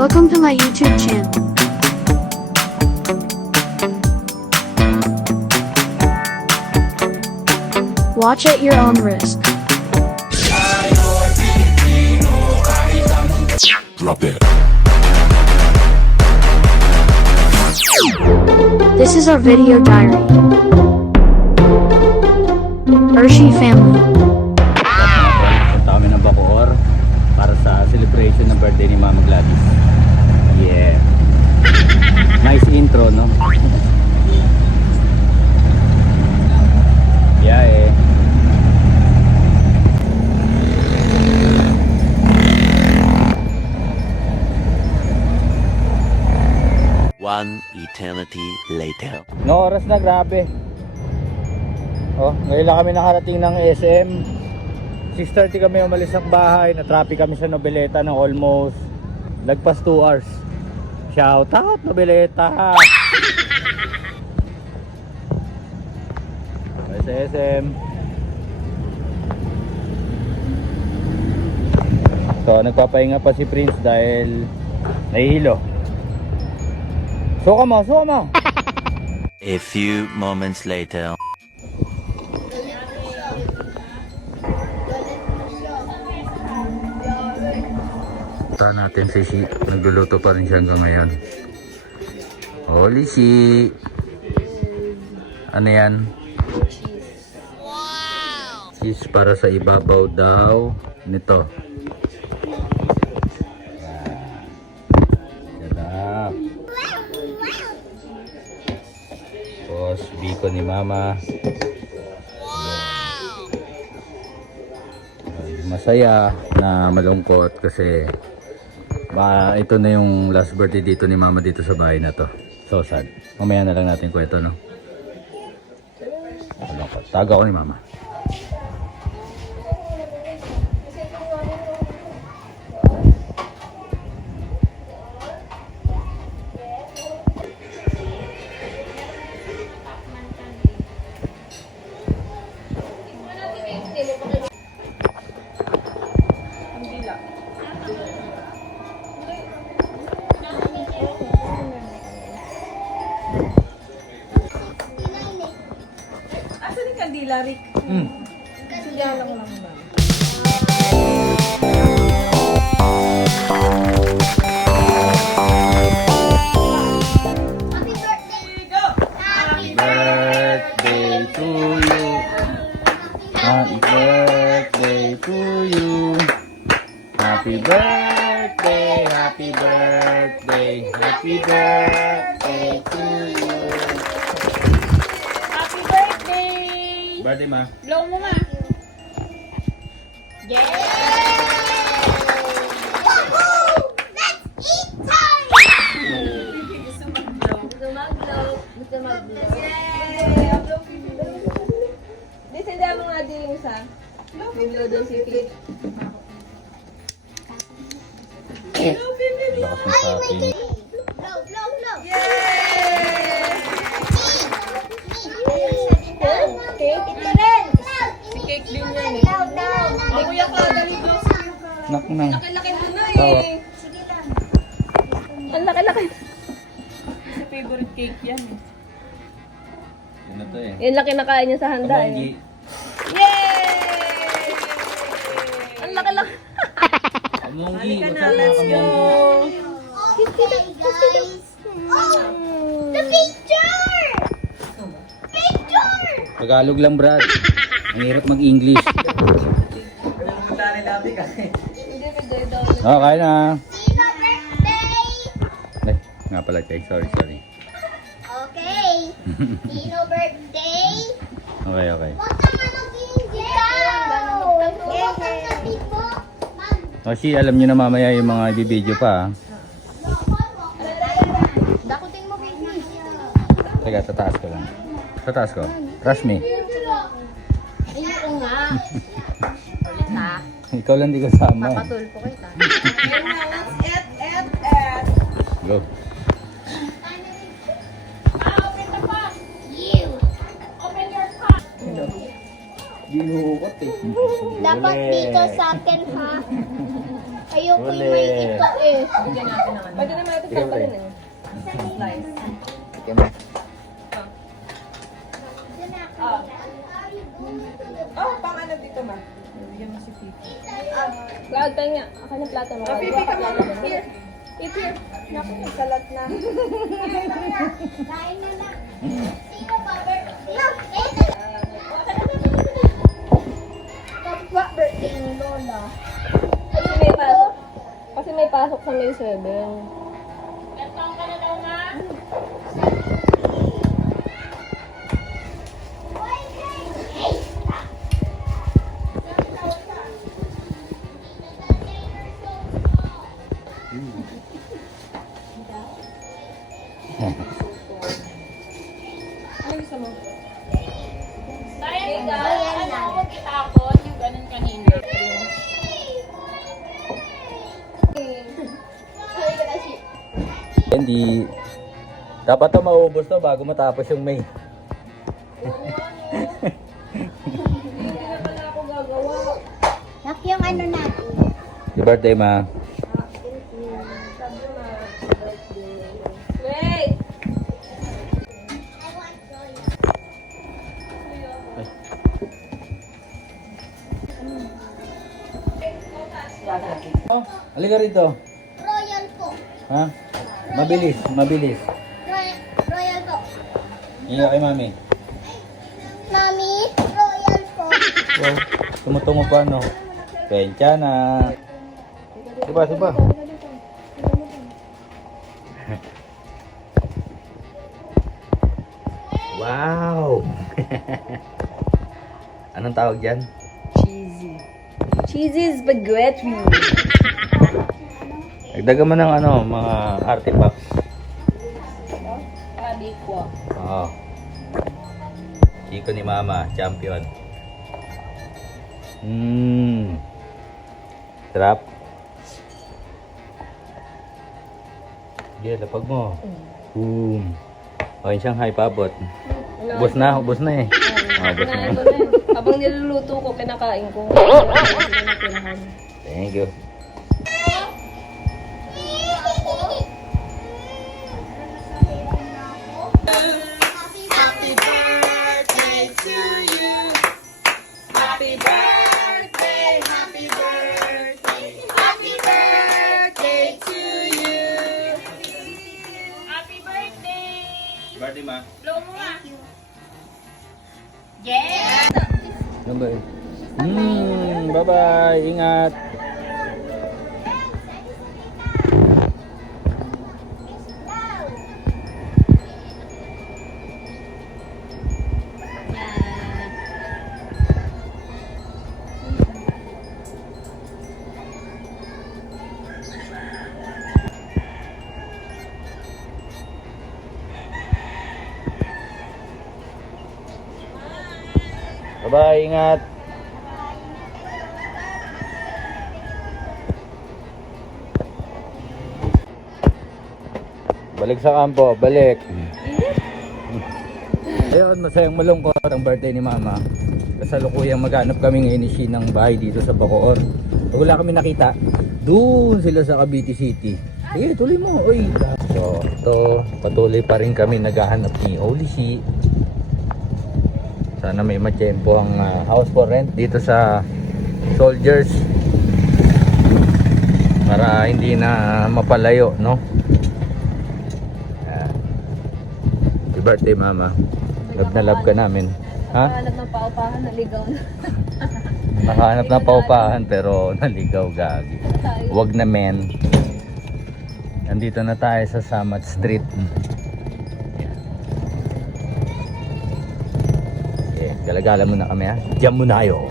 Welcome to my YouTube channel. Watch at your own risk. Drop that. This is our video diary. Hershey family. Punta kami ng Bacoor para sa celebration ng birthday ni Mama Gladys. Yeah. Nice intro, no? Yeah, eh. One eternity later. No oras na, grabe. Oh, ngayon lang kami nakarating ng SM. 6:30 kami umalis ng bahay. Na-traffic kami sa Nobeleta ng almost lagpas 2 hours. Shout out Nobeleta. Okay, sa SM. So, nagpapahinga pa si Prince dahil nahihilo. Suka mo, suka mo. A few moments later. Punta natin si Shi. Nagluluto pa rin siya hanggang ngayon. Holy Shi. Ano yan? Cheese para sa ibabaw daw nito. Sarap. Tapos biko ni Mama. Masaya na malungkot kasi ito na yung last birthday dito ni Mama dito sa bahay na to. So sad. Mamaya na lang natin kwento, no? Malungkot. Tago ako ni Mama. Asan yung kandila, Rick? Kandila lang ba? Happy birthday to you. Happy birthday to you. Happy birthday, happy birthday, happy birthday to you. Happy birthday! Birthday, Ma. Blow mo, ma. Disenda mo nga din yung isa. Blow doon si Kate. Lakas ng sapping. Cake? Ito rin! Si Cake din yan eh. Ang kuya ka, dali blow si kuya ka. Nak na. Laki-laki mo na eh. Ang laki-laki. Si favorite cake yan eh. Yun na to eh. Yung laki na kaya niya sa handa eh. Kamonggi. Yay! Ang laki-laki. Kamonggi. Halika na, let's go! The picture! Picture! Tagalog lang, Brad. Ang hirap mag-English. Okay na. Sino birthday? Ay, nga pala, Tay. Sorry. Okay. Sino birthday? Okay. Huwag ka managing Huwag kang kapit mo. O, si, alam nyo na mamaya yung mga ibibideo pa, ha? Dakutin mo, baby. Teka, sa taas ko lang. Sa taas ko. Rush me. Ayoko nga. Ulit ha. Ikaw lang di kasama. Papatulpo kita. Go. You. Ginuukot eh. Dapat dito sa akin ha. Ayoko yung Uli. may ito eh. Bigyan natin naman. Pwede naman natin Sige, tambalin pre. eh. Slice. Okay mo. Oh, pang ano dito ma? Bigyan mo si Pipi. Cloud, tayo nga. Ako na plato mo. Pipi ka mo. Here. Eat here. Naku, may salat na. Kain na na. Sino pa birthday? No. Kapwa birthday ni Lola. Kasi may pasok sa May 7. Ano gusto mo? Ayan na. Hindi. Dapat to maubos to bago matapos yung May. Hindi na pala ako gagawa. Nak yung ano natin. Happy birthday, ma. Wait! Oh, halika rito. Royal po. Ha? Mabilis, mabilis. Royal po. Iya kay mami. Mami, royal po. Oh, tumutungo pa, no? Pencha na. Diba, diba? Wow! Anong tawag dyan? Cheesy. Cheesy spaghetti. Nagdaga mo ng ano, mga artifacts. Sabi ko. Oo. Chico ni Mama, champion. Sarap. Sige, lapag mo. Boom. O, yung Shanghai paabot. Ubus na eh. Ubus na. Kinain ko na yun. Habang niluluto ko, kinakain ko. Thank you. Birthday, ma. Bye-bye. Bye-bye. Ingat. Bye-bye. Ingat. Balik sa kampo, balik. Ayun, masayang malungkot ang birthday ni Mama. Kasalukuyang maghanap kami ngayon ni Shin ng bahay dito sa Bacoor. Wala kami nakita. Doon sila sa Cavite City. Sige, tuloy mo. Uy. So, ito, patuloy pa rin kami naghahanap ni Holy Shi. Sana may matiyempo ang house for rent dito sa Soldiers. Para hindi na mapalayo, no? Happy birthday, Mama. Love na love ka namin. Ha? Nakahanap ng paupahan, naligaw na. Nakahanap na paupahan pero naligaw, gagi. Wag na, men. Nandito na tayo sa Samat Street. Okay, galagala muna kami, ha. Diyan muna kayo.